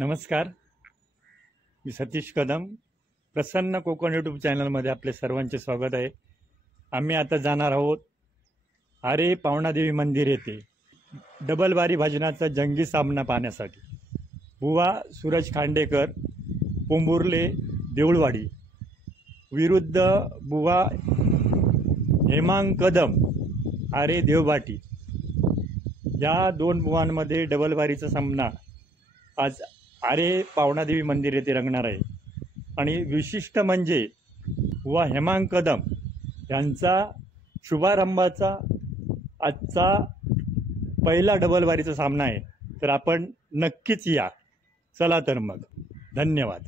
नमस्कार, मी सतीश कदम. प्रसन्न कोकण यूट्यूब चॅनलमध्ये आपले सर्वांचे स्वागत आहे. आम्ही आता जाणार आहोत आरे पावणादेवी मंदिर येथे डबल बारी भजनाचा जंगी सामना पाहण्यासाठी. बुवा सूरज खांडेकर, पोंबुर्ले देऊळवाडी विरुद्ध बुवा हेमांग कदम, आरे देवबाटी या दोन बुवांमध्ये डबल बारीचा सामना आज आरे पावणादेवी मंदिर येथे रंगणार आहे. आणि विशिष्ट म्हणजे बुवा हेमांग कदम यांचा शुभारंभाचा आजचा पहिला डबल बारीचा सामना आहे. तर आपण नक्कीच या. चला तर मग, धन्यवाद.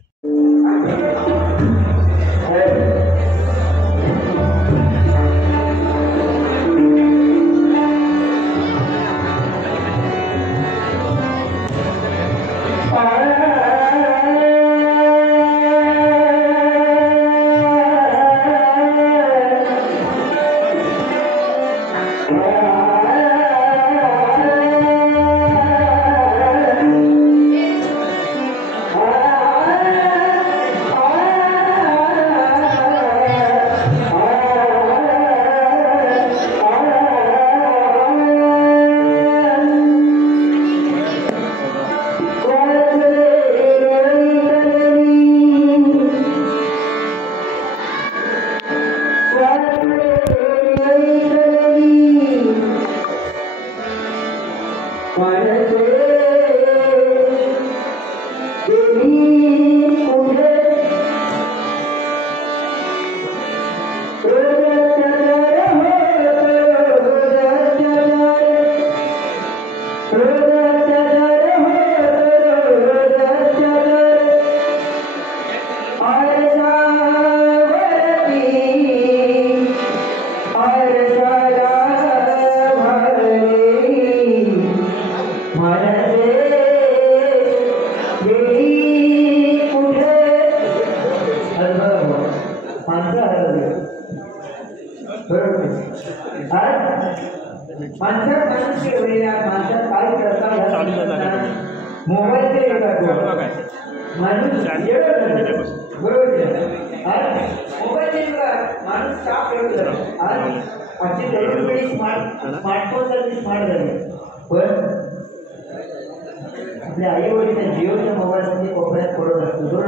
आपल्या आई वडील जिओच्या मोबाईलसाठी कोपऱ्यात पडत असतो.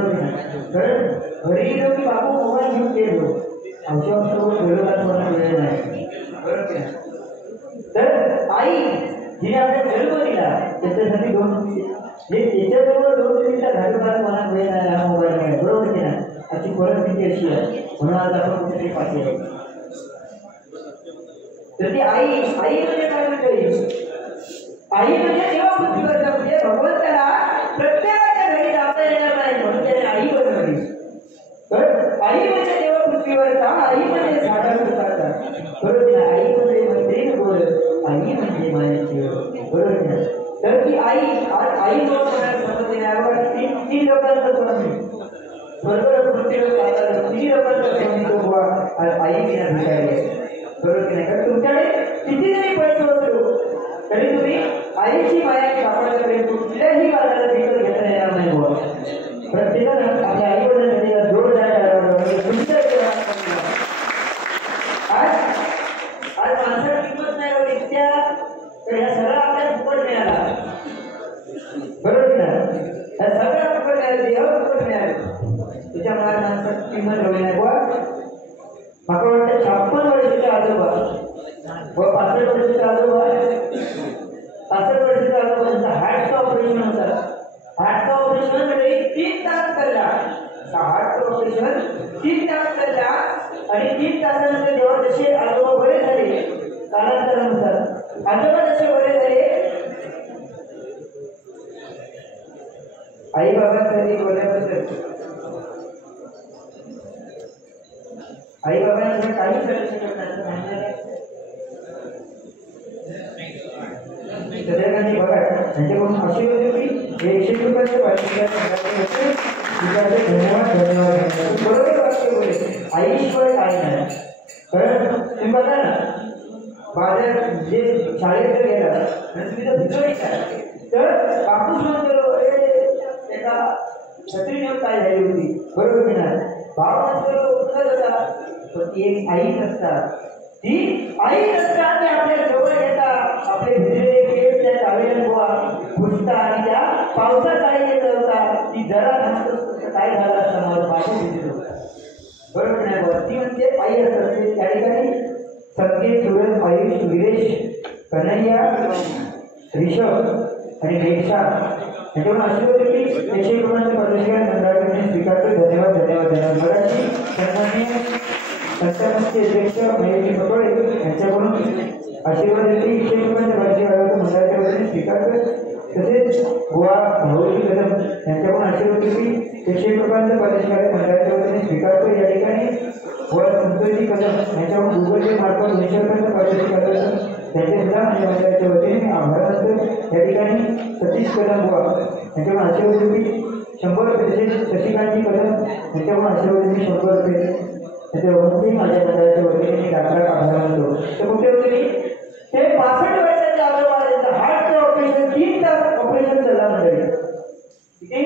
कारण घरी की बाबू मोबाईल घेऊन गेलो औषध वेळ नाही. तर आई जिने आपल्या जन्म दिला त्याच्यासाठी त्याच्याजवळ 2 मिनिटं घालून मला वेळ नाही, हा मोबाईल नाही. बरोबर की नाही? अशी परिस्थिती अशी आहे. म्हणून आज आपण कुठेतरी पाहिजे. तर ती आई म्हणजे काय म्हणते? आई म्हणजे देवा पृथ्वीवरचा, म्हणजे भगवंताला प्रत्येकाच्या घरी जाता येणार नाही म्हणून त्याने आई बनवली. तर आई म्हणजे देवा पृथ्वीवरचा, आई म्हणजे झाडावरचा. बरोबर. आई म्हणजे मैत्रीण बोल, आई म्हणजे मायाची. बरोबर. तर ती आई समजण्यावर 3 लोकांचं समजणे बरोबर पृथ्वीवर 3 लोकांचं आई विना भेटायला. बरोबर की नाही? कारण तुमच्याकडे किती जरी पैसे असलो तरी तुम्ही आईची माया सापडल्यापर्यंत कुठल्याही बाजारात विकत घेता येणार नाही. प्रत्येकानं आपल्या आई वडिलांसाठी जोड आज माणसाला किंमत नाही होत इतक्या, तर ह्या सगळं आपल्याला फुकट मिळाला. बरोबर ना? ह्या सगळं फुकट मिळालं, देव फुकट मिळालं. त्याच्यामुळे माणसाची किंमत हवी नाही. मला वाटतं 56 वर्षाच्या आजोबा व 65 वर्षाच्या आजोबा 65 वर्षाच्या आजोबांचा हार्टचं ऑपरेशन होतं. हार्टचं ऑपरेशन म्हणजे 3 तास करला. हार्टचं ऑपरेशन 3 तास करला आणि 3 तासानंतर जेव्हा जसे आजोबा बरे झाले, कालांतरानुसार आजोबा जसे बरे झाले, आई बाबांसाठी बोलल्याबद्दल आई बाबांना काही करू शकत नाही. सगळ्यांनी बघा त्यांच्याकडून अशी होती की 100 रुपयाचे पाहिजे. धन्यवाद. बरोबर वाक्य बोले, आईशिवाय काय नाही. कारण तुम्ही बघा ना, बाजारात जे शाळेत गेला तुम्ही तर भिजवली काय तर कापूस म्हणतो एका छत्रीने काय झाली होती, बरोबर की नाही? भाव उचलत होता, पण ती एक आई नसतात. ती आई नसतात ते आपल्या जवळ येतात, आपले भिजलेले केस त्या टावेल गोवा पुसता आणि त्या पावसात आई येत होता. ती जरा थांबत काय झालं असतं मला माझे भिजले होता, बरोबर नाही? ती म्हणजे आई असते. त्या ठिकाणी संकेत, सुरज, आयुष, विरेश, कन्हैया, ऋषभ आणि नेक्षा याच्यावर आशीर्वाद की एकशे प्रमाणे परमेश्वर मंडळाकडे स्वीकारतो. धन्यवाद धन्यवाद धन्यवाद. मराठी सन्माननीय संस्थापनाचे अध्यक्ष महेश पटोळे यांच्याकडून आशीर्वाद देते. एकशे प्रमाणे मराठी मंडळाच्या वतीने स्वीकारतो. तसेच गोवा भाऊजी कदम यांच्याकडून आशीर्वाद देते. एकशे प्रमाणे परमेश्वर मंडळाच्या वतीने स्वीकारतो. या ठिकाणी गोवा संतोषी कदम यांच्याकडून गुगलचे मार्फत निशर्कांत परमेश्वर त्यांचे सुद्धा माझ्या मंडळाच्या वतीने मी आभार मानतो. या ठिकाणी सतीश कदम गोवा यांच्याकडून आशीर्वाद देते 100 रुपये. तसेच शशिकांतजी कदम यांच्याकडून आशीर्वाद देते 100 रुपये. त्याच्यावरती माझ्या मंडळाच्या वतीने मी डाक्टर आभार मानतो. तर कुठे होते मी ते 65 वर्षाच्या आजोबा त्यांचं हार्टचं ऑपरेशन 3 तास ऑपरेशन झालं मंडळी. किती?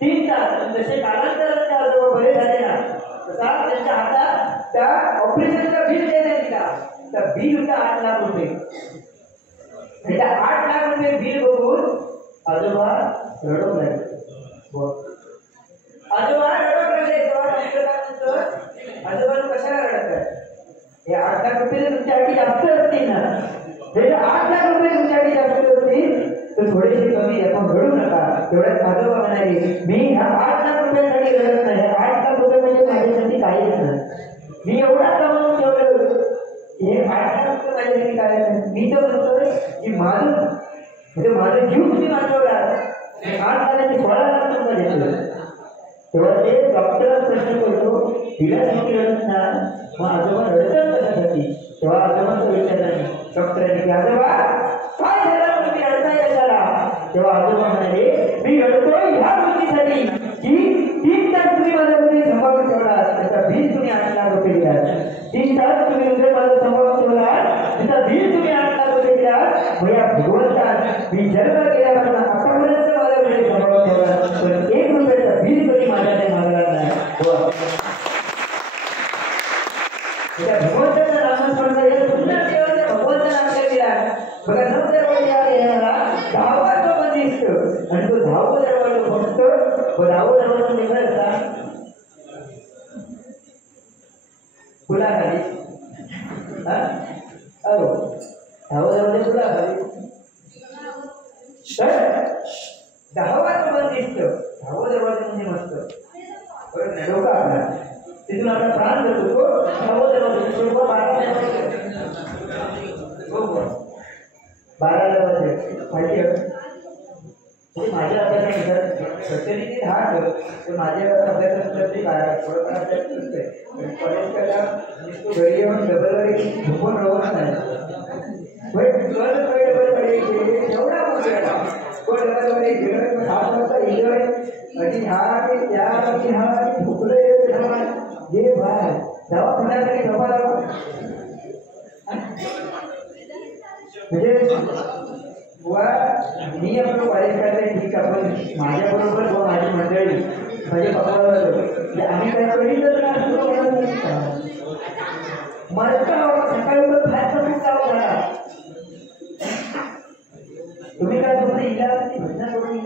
3 तास. जसे कालांतरात ते आजोबा बरे झाले ना, तसा त्यांच्या हातात त्या ऑपरेशनचं बिल देण्यात का त्या बिल होता 8 लाख रुपये. त्या 8 लाख रुपये बिल बघून आजोबा रडू लागले. आजोबा रडू लागले. तेव्हा डॉक्टर काय म्हणतो, आजोबा कशाला रडत आहे? हे 8 लाख रुपये तुमच्यासाठी जास्त असतील ना, हे 8 लाख रुपये तुमच्यासाठी जास्त असतील तर थोडेसे कमी आपण रडू नका. तेवढ्यात आजोबा म्हणाले, मी ह्या 8 लाख रुपयासाठी रडत नाही. 8 लाख रुपये म्हणजे माझ्यासाठी काहीच नाही. मी एवढा कमावून ठेवलं, हे 8 लाख रुपये माझ्यासाठी काय नाही. मी तर म्हणतोय की माझं म्हणजे माझं जीव तुम्ही वाचवला, 8 लाखाचे 16 लाख रुपये देतो. तेव्हा ते डॉक्टर प्रश्न करतो, हिलासाठी रडत ना, मग आजोबा रडतात कशासाठी? तेव्हा आजोबांचा विचार नाही डॉक्टरांनी की आजोबा काय झालं, तुम्ही रडताय कशाला? तेव्हा आजोबा म्हणाले, मी रडतोय ह्या गोष्टीसाठी की 3 तास तुम्ही माझ्यामध्ये सांभाळून ठेवला, त्याचा बिल तुम्ही 8 लाख रुपये दिला. 3 तास तुम्ही हृदय माझं सांभाळून ठेवला, त्याचा बिल तुम्ही 8 लाख रुपये दिला. मग या भगवंतात मी जन्म केल्यापासून आतापर्यंत माझा वेळ सांभाळून ठेवला, पण 1 रुपयाचा बिल कधी माझ्याकडे मागणार नाही. भगवंताचं नामस्मरण हे सुंदर देवाच्या भगवंताला आपल्या दिला. बघा 9 दरवाजे याला 10वा जो बंदिस्त आणि तो 10वा दरवाजा फक्त 10वा दरवाजा निघायचा फुलाखाली. अहो 10वा दरवाजा फुलाखाली. तर 10वा जो बंदिस्त 10वा दरवाजा म्हणजे मस्त बरं नाही डोका आपला तिथून आपला प्राण जातो. तो 10वा दरवाजा 12 दरवाजे माहिती आहे. माझ्या अभ्यासानुसार सत्तेने 10 तर माझ्या अभ्यासानुसार ते 12 थोडंफार अभ्यास करतोय. कॉलेज करायला नुसतं घरी येऊन डबल झोपून राहत नाही. एवढा डबलमध्ये गेलं 7 वाजता एन्जॉय आणि ह्या झोपलं हे बाय जावा पुण्यासाठी गप्पा जावा म्हणजे बुवा मी आपलं कॉलेज करायचं ठीक आहे. पण माझ्याबरोबर माझी मंडळी माझे पप्पा आम्ही काय करीतच मला सकाळी बाहेरचा खूप चालू झाला. तुम्ही काय तुमचं इलाज घटना करून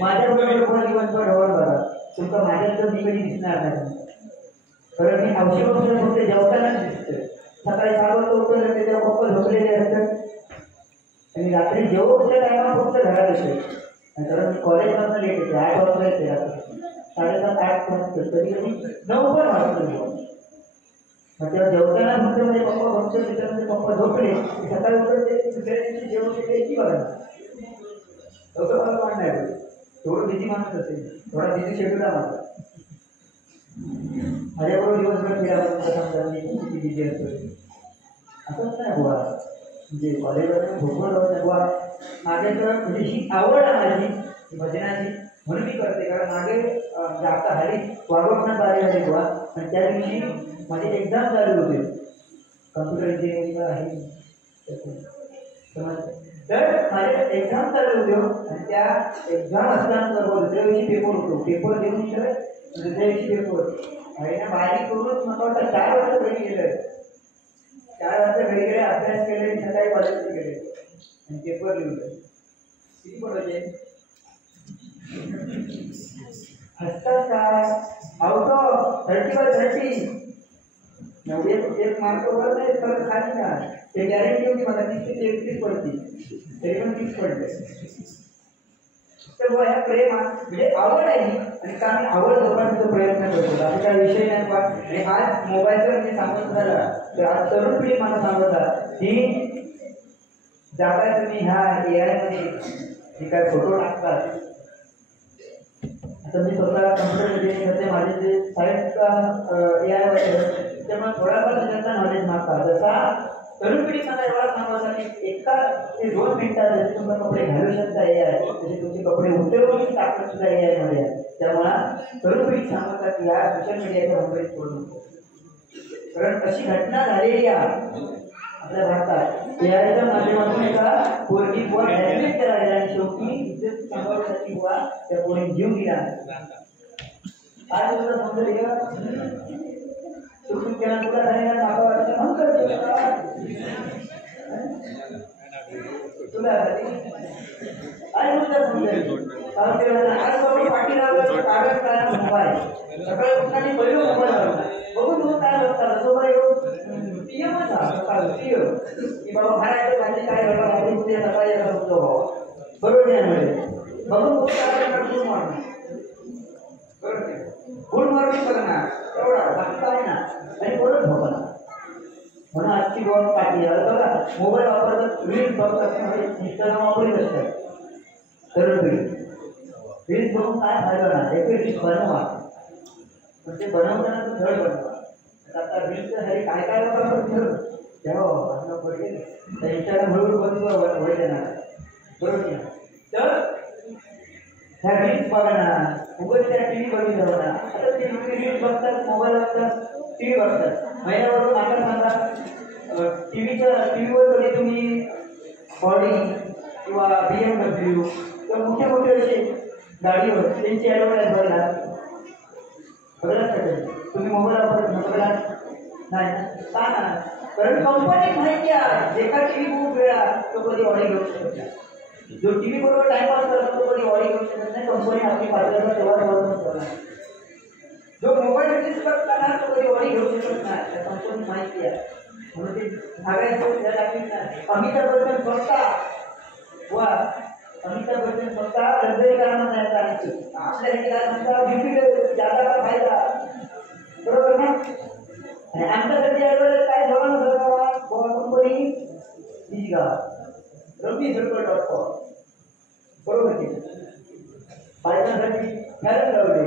माझ्याबरोबर कोणा दिवसभर ढवळ बघा तुमचा माझ्यात तर मी कधी दिसणार नाही. कारण मी औषध फक्त जेवतानाच दिसतोय. सकाळी 6 वाजता उठवलं त्याच्या पप्पा झोपलेले असतात आणि रात्री जेवढच्या टायमा फक्त घरात येते. कारण मी कॉलेजपासून लेट येते 8 वाजता येते. 7:30-8 वाजता कधी कधी 9 पण वाजतो. मग तेव्हा जेवताना फक्त माझे पप्पा बघतो त्याच्यामध्ये पप्पा झोपले सकाळी उठत ते दुसऱ्या दिवशी जेवण केले की बघा तसं मला वाट नाही. थोडं बिझी माणूस असेल थोडा बिझी शेड्यूल आहे माझा. माझ्याबरोबर दिवसभर फिरायला किती बिझी असतो असंच नाही बुवा. म्हणजे कॉलेजवर झोपून राहत बुवा माझ्याकडं म्हणजे ही आवड आहे माझी भजनाची म्हणून मी करते. कारण मागे आता हरी वागवण्यात आले झाले बुवा आणि त्या दिवशी माझी एक्झाम चालू होते कम्प्युटर इंजिनिअरिंगला आहे. समजलं? तर माझ्या एक्झाम चालू होतो आणि त्या एक्झाम असताना दुसऱ्या दिवशी पेपर होतो. पेपर देऊन तर दुसऱ्या दिवशी पेपर आणि ना बारीक करून मला वाटतं 4 वाजता घरी गेलं. 4 वाजता घरी गेले, अभ्यास केले, सकाळी कॉलेजला गेले आणि पेपर लिहिलं. किती पडले? हसतात काय? आउट ऑफ 30/30 एक मार्क वर नाही परत खाली ना. ते गॅरंटी होती मला 30 ते 31 पडतील. तरी पण 30 पडले. तर ह्या प्रेम म्हणजे आवड आहे आणि का मी आवड जोपासण्याचा प्रयत्न करतो. असं काही विषय नाही बा. आणि आज मोबाईलचा म्हणजे सांगत झाला तर आज तरुण पिढी मला सांगतात की जाता तुम्ही ह्या AI मध्ये जे काय फोटो टाकतात. आता मी स्वतः कम्प्युटर डिझाईन करते. माझे जे साईटचा AI वर त्यामुळे थोडाफार त्याचा नॉलेज मागतात. जसा तरुण पिढी मला एवढा सांगायचा की एका ते 2 मिनिटात जसे तुम्ही कपडे घालू शकता AI, तसे तुमचे कपडे उतरवून टाकत सुद्धा AI मध्ये आहे. त्यामुळे तरुण पिढी सांगतात की या सोशल मीडियाच्या वापरात सोडू नको. कारण अशी घटना झालेली आहे आपल्या भारतात. AIच्या माध्यमातून एका पोरगी बुवा ऍडमिट केला गेला आणि शेवटी इज्जत सांभाळण्यासाठी बुवा त्या पोरीने जीव दिला. काय तुला सौंदर्य सुखी केला तुला झालेला नाका वाटतं तुला काय तुझ्या सौंदर्य आज बाबा पाठीला कागद काय मोबाईल सकाळी उठताना पहिलं मोबाईल लावला बघून तू काय बघता तो पीएमच सकाळ पीएम की बाबा बाहेर भाजी काय घडला भाजी उद्या सकाळी यायला बघतो बरोबर आहे बघून बघतो मारणं गुड मॉर्निंग करणार एवढा बाकी काय ना आणि परत झोपणार. म्हणून आजची बॉल पाठी बघा मोबाईल वापरतात रील्स बघतात इंस्टाग्राम वापरत असतात. तर रील्स बघून काय फायदा ना एक रील्स बनवा पण ते बनवताना तो धड बनवा. आता रील्सच्या साठी काय काय वापरतात तेव्हा पडेल त्या इंस्टाग्राम हळूहळू बंद होईल येणार बरोबर. तर ह्या रील्स बघा ना उगाच त्या टीव्ही बघितलं ना. आता ते रील्स बघतात मोबाईल बघतात टीव्ही बघतात. महिन्याबरोबर आता सांगा टीव्हीवर कधी तुम्ही ऑडी किंवा BMW किंवा मोठ्या मोठे असे गाडीवर त्यांची ॲडव्हर्टाईज बघला तुम्ही मोबाईल बघला नाही का ना. कारण कंपनी माहिती आहे एका टीव्ही खूप वेळा तो कधी ऑडी घेऊ शकत नाही. जो टीव्ही बरोबर टाइमपास करतो तो कधी ऑडी घेऊ शकत नाही. कंपनी आपली पात्रता तेव्हा करणार. जो मोबाईल रील्स बघताना तो कधी ऑडी घेऊ शकत नाही. त्या कंपनी माहिती आहे म्हणून ते सगळ्यांचं अमिताभ बच्चन स्वतः वा अमिताभ बच्चन स्वतः लक्झरी कारमध्ये नाही चालायची. आपल्यासाठी काय म्हणता बीपी जादा का फायदा बरोबर ना. आणि आमच्यासाठी ॲडव्हर्टाईज काय धोरण कंपनी का RubyCircle.com बरोबर की बायकांसाठी फॅरन लावले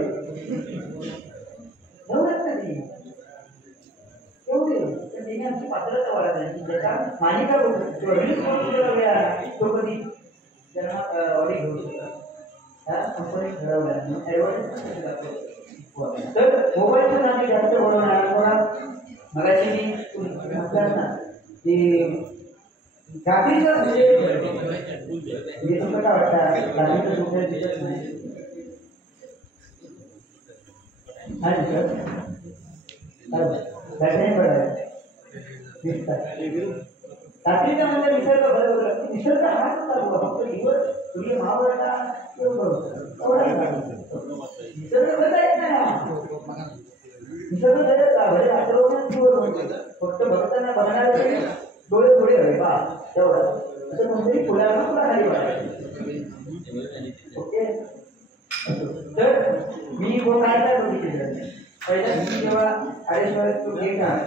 नवरच कधी एवढे तर तिने आमची पात्रता वाढत नाही. ज्याच्या मालिका तो कधी त्यांना ऑडी घेऊ शकतात त्या कंपनी ठरवल्या. तर मोबाईलचं आम्ही जास्त बनवणार मगाशी मी म्हटलं ना की रात्रीचं म्हणजे हे तुम्हाला काय वाटतं रात्रीचं झोपण्या दिसत नाही बॅटरी पडाय दिसतात रात्रीच्या म्हणजे निसर्ग बरोबर निसर्ग हा फक्त दिवस सूर्य महावरता निसर्ग बघता येत नाही. निसर्ग फक्त बघताना बघणारे डोळे थोडे हवे बा तेवढं असं कोणतरी फुलाला तुला खाली वाटायचं. ओके तर मी काय काय बघितलेलं पहिल्या मी जेव्हा आडेश्वर तू घेणार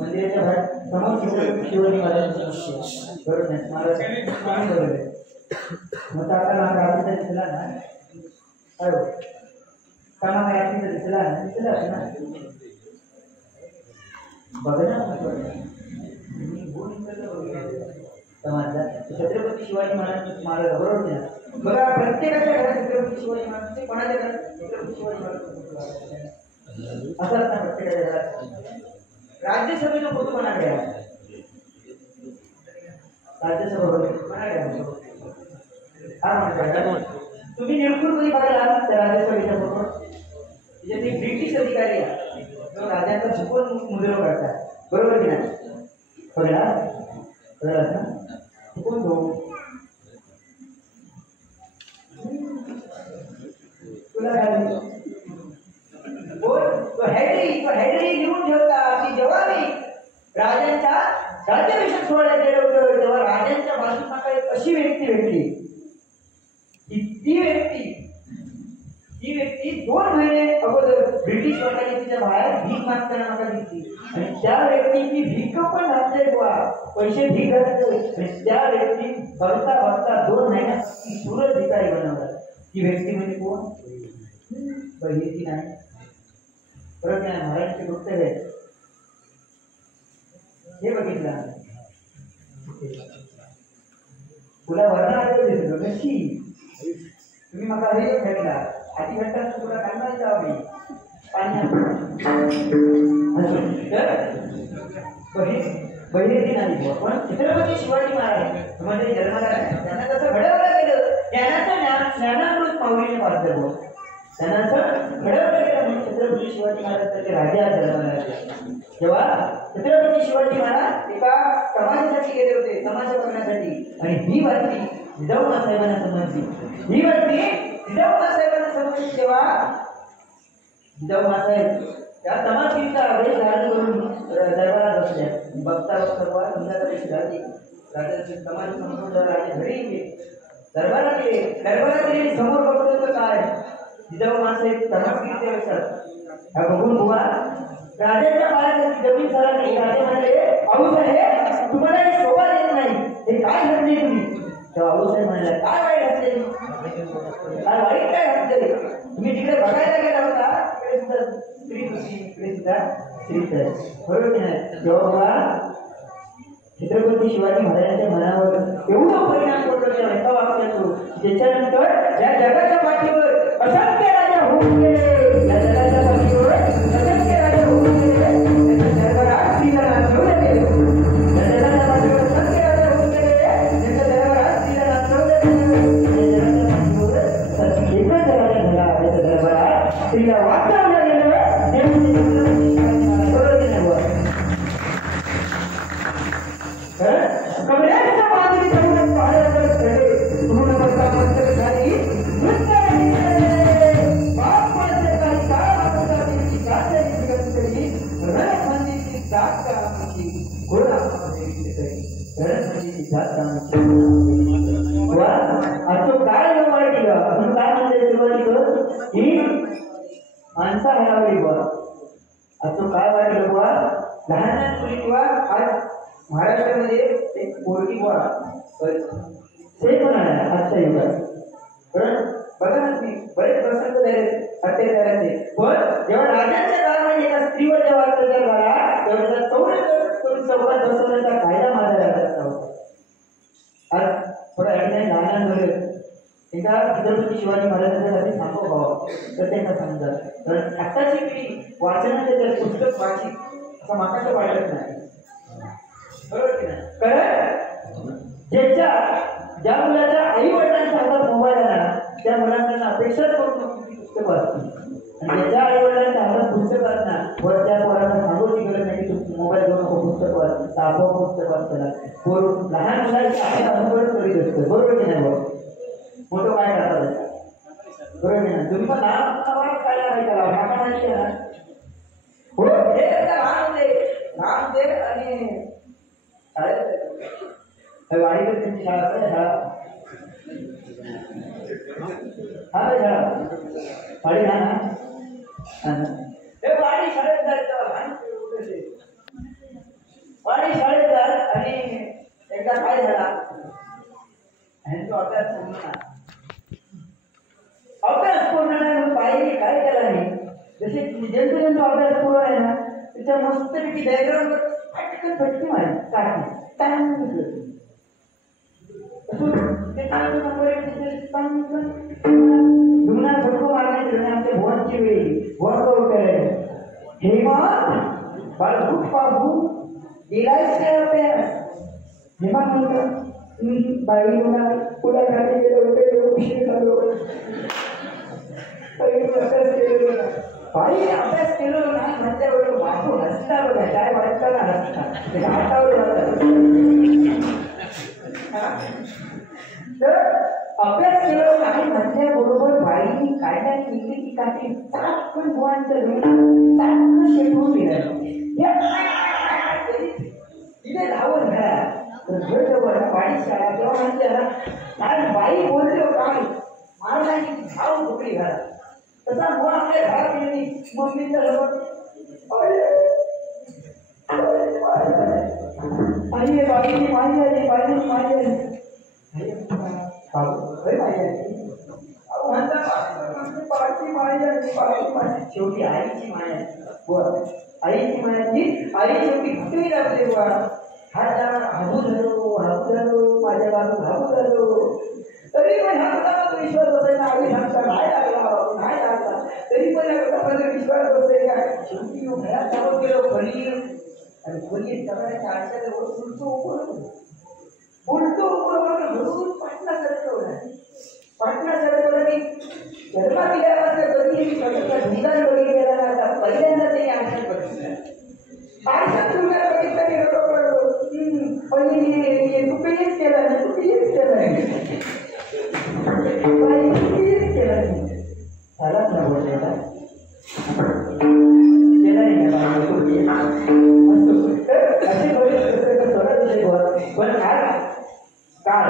मंदिराच्या बाहेर समोर शिवाजी महाराजांची बरोबर नाही महाराज बरोबर मग आता माझा आरतीचा दिसला ना काय का माझा आरतीचा दिसला ना बघा छत्रपती शिवाजी महाराज बरोबर ना. बघा प्रत्येकाच्या घरात छत्रपती शिवाजी महाराज कोणाच्या घरात छत्रपती शिवाजी महाराज असतात ना प्रत्येकाच्या घरात. राज्यसभेचा फोटो कोणाकडे आहे राज्यसभा तुम्ही निरखून कधी बघायला त्या राज्यसभेच्या फोटो म्हणजे ते ब्रिटिश अधिकारी आहे जो राजांचा झुकून मुद्रा काढतात बरोबर की नाही बघा झुकून तुला काय तो हेडरी लिहून ठेवता की जेव्हा मी राजांच्या राज्याभिषेक सोहळ्यात गेलो होतो तेव्हा राजांच्या बाजूला मला एक अशी व्यक्ती भेटली की ती व्यक्ती 2 महिने अगोदर ब्रिटिश वकालतीच्या बाहेर भीक मागताना मला दिसली आणि त्या व्यक्तीची भीक पण घातले बुवा पैसे भीक घातले आणि त्या व्यक्ती बघता 2 महिन्यात ती सुरत भिकारी बनवला ती व्यक्ती म्हणजे कोण पहिली नाही परत नाही महाराष्ट्र गुप्त आहे हे बघितलं तुला वर्णन दिसलो कशी तुम्ही मला हे भेटला आधी भेटला तुला काय माहिती हवी बहिणी नाही पण छत्रपती शिवाजी महाराज म्हणजे जन्माला त्यांना कसं घडवलं गेलं ज्ञानामृत पावलीने पात्र ज्ञानाचं घडवलं गेलं म्हणून छत्रपती शिवाजी महाराज राजा जन्माला जेव्हा छत्रपती शिवाजी महाराज एका समाजासाठी गेले होते समाज बघण्यासाठी आणि ही बातमी जिजाऊना साहेबांना समजली ही बातमी जिजाऊना साहेबांना समजली तेव्हा जिजाऊना साहेब त्या समाजगीचा वेळ धारण करून दरबारात बसल्या बघता संध्याकाळी राजे राजाचे समाज संपूर्ण राजे घरी गेले दरबारात गेले समोर बघतो तर काय जिजाऊ साहेब समाजगीच्या वेळेस हा बघून बुवा राजाच्या बाळाची जमीन सरांनी राजे म्हणाले आऊसाहेब तुम्हाला हे शोभा देत नाही हे काय घडले तुम्ही तेव्हा आऊसाहेब म्हणाले काय वाईट घडले काय वाईट काय घडले तुम्ही तिकडे बघायला गेला होता तिकडे सुद्धा स्त्री होती इकडे सुद्धा स्त्रीच आहे बरोबर की नाही तेव्हा छत्रपती शिवाजी महाराजांच्या मनावर एवढा परिणाम पडतो त्या एका वाक्यातून त्याच्यानंतर या जगाच्या पाठीवर असंख्य राजा होऊन गेले या जगाच्या पाठीवर असंख्य राजा होऊन गेले त्याच्या दरबारात स्त्रीला नाचवलं गेलं या जगाच्या पाठीवर असंख्य राजा होऊन गेले त्याच्या दरबारात स्त्रीला नाचवलं गेलं या जगाच्या पाठीवर एकच राजा झाला त्याच्या दरबारात स्त्रीला वाचवलं गेलं कमरेच्या बाजूने जाऊन पाहायला खडे पूर्ण बसता मंत्र झाली बापाचे काही काळ आपल्याची गाठे विकतरी रणसंधीची जात कामाची घोडामध्ये रणसंधीची जात कामाची वा असं काय वाईट आपण काय म्हणते सुरुवातीला ही माणसा हरावली बा असं काय वाटलं बा लहान लहान मुली किंवा आज महाराष्ट्रामध्ये एक पोरगी बुवा ते पण आहे आजच्या युगात पण बघा ना तुम्ही बरेच प्रसंग झाले अत्याचाराचे पण जेव्हा राजांच्या काळामध्ये एका स्त्रीवर जेव्हा अत्याचार झाला तेव्हा त्याचा करून चौकात बसवण्याचा कायदा माझ्या राज्यात होता आज थोडा अडीने लहान मुलं एकदा छत्रपती शिवाजी महाराजांच्यासाठी सांगू भावा तर त्यांना समजा कारण आत्ताची पिढी वाचनाचे जर पुस्तक वाचित असं मागाचं वाटत नाही बरोबर की नाही कारण ज्या मुलाच्या आई वडिलांच्या हातात मोबाईल आला त्या मुलांना अपेक्षा करून पुस्तक वाचते आणि ज्याच्या आई वडिलांच्या हातात पुस्तक असणार वर त्या पोरांना सांगूची गरज नाही की मोबाईल घेऊन नको पुस्तक वाच आपोआप पुस्तक वाचताना पोर लहान मुलांच्या हातात अनुभव करीत असतो बरोबर की नाही बाबा मोठं काय करतात बरोबर की नाही तुम्ही पण लहान काय करायचं माका माहिती आहे ना हो हे लहान होते आणि वाडीकडे त्यांची शाळा आहे शाळा हा रे शाळा वाडी हा ना हे वाडी शाळेत जायचं वाडी शाळेत जात आणि एकदा काय झाला ह्यांचा अभ्यास पूर्ण नाही म्हणून पाहिजे काय केला नाही जसे ज्यांचा अभ्यास पूर्ण आहे ना त्याच्या मस्तपैकी बॅकग्राऊंड फटकन फटकी मारी काढली आमच्या भुवनची वेळी भुवन करून केले हेमंत बाळगूट बाबू दिलायचे अभ्यास हेमंत बाई म्हणा पुढे खाली गेलो उशीर झालो बाई अभ्यास केलो नाही म्हणल्यावर बाजू हसता बघा काय वाटतं ना हसता हातावर तर अभ्यास केलो नाही म्हटल्याबरोबर बाईनी काढल्या केली की काही पण मुलांचं शेटून दिलं तिथे धावून घरा पाणी शाळा तेव्हा म्हणते ना बाई बोललो काय महाराजांची धाव फुकली घरा तसा मुळा आपल्या घरात गेली मम्मीचा आई बाईची माझी आली बाईची माझी आली शेवटी आईची माया आईची मायाची आई शेवटी घुटली लागते हाबू झालो माझ्या बाजू घाबू झालो तरी पण ह्या विश्वास बसायचा आई सांगता नाही लागला तरी पण या विश्वास बसायचा शेवटी घरात चालत गेलो खोली आणि खोली सगळ्याच्या आरशाच्या उलटो घरून पाटणा सरकवलं की जन्मा दिल्यापासून कधी निदान बघितलेला नव्हता पहिल्यांदा ते आरशात बघितलं आरशात तुम्हाला बघितलं की रडो पहिले तू पेच केला ना तू पेच केला झालाच ना बोललेला पण काळ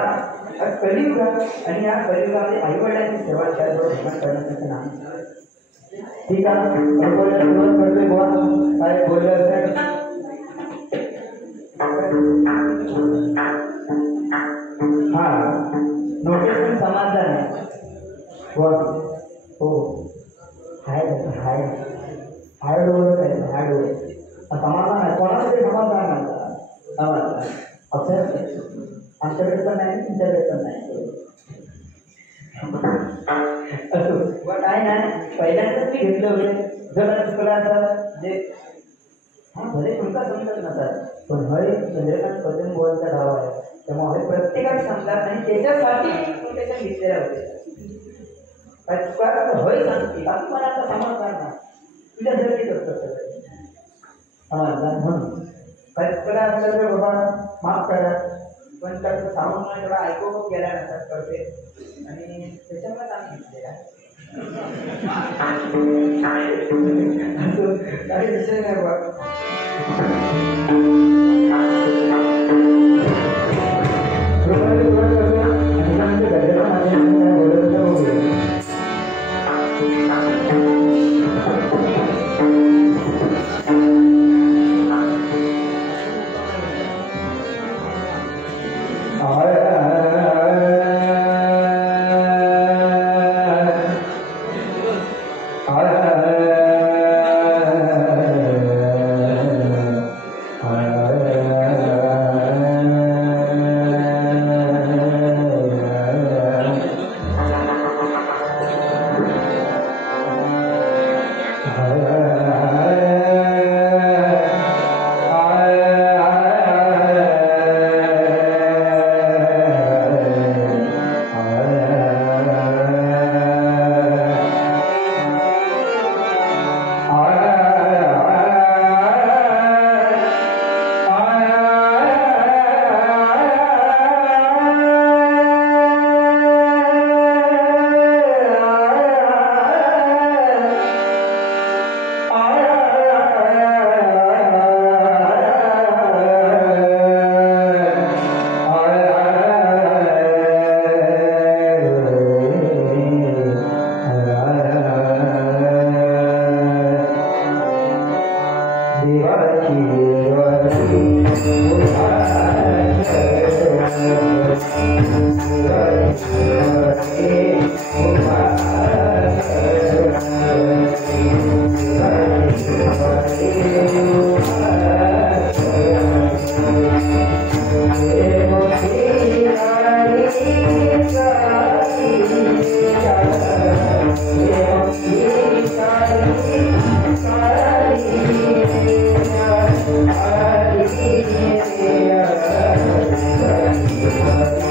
कलियुगा आणि या कलियुगामध्ये आईवडिलांची सेवा त्याचबरोबर करण्याचं नाम ठीक आहे करतोय बुवा काय बोललं हा नोटिस समाधान आहे हो हाय हाय हाय डोर काय हाय डोर समाधान आहे कोणाचं ते समाधान आहे समाधान अक्षर आमच्याकडे पण नाही तुमच्याकडे पण नाही असो काय नाही पहिल्यांदाच मी घेतलं होते जर तुला जे हा भले तुमचा समजत नसतात पण हरी चंद्रकांत पतंगोवांचा गाव आहे त्यामुळे प्रत्येकाला समजणार नाही त्याच्यासाठी त्याच्या घेतलेल्या होते हय सांगते बाकी मला आता समाधान नाही तुझ्यासाठीच असतं सगळं समाधान म्हणून करा असेल बाबा माफ करा पण त्याचं सामान थोडा ऐकून गेला नसतात करते आणि त्याच्यामुळे आम्ही घेतलेला काही विषय नाही बघ Thank you.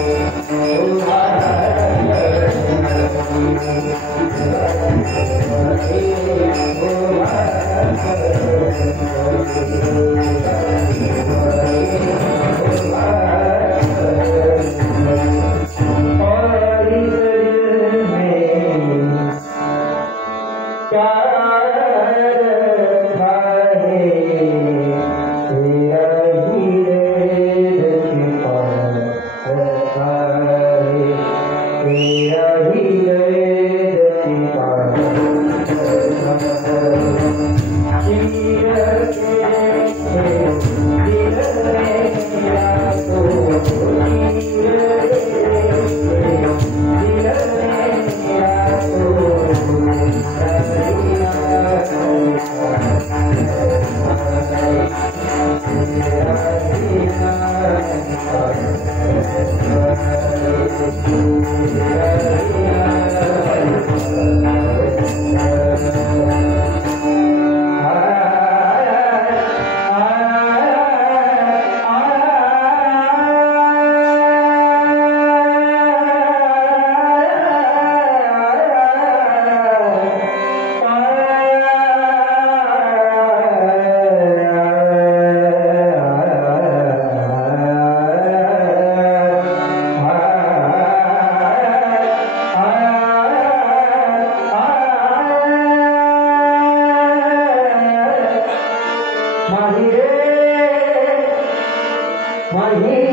Thank you.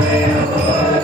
Hallelujah.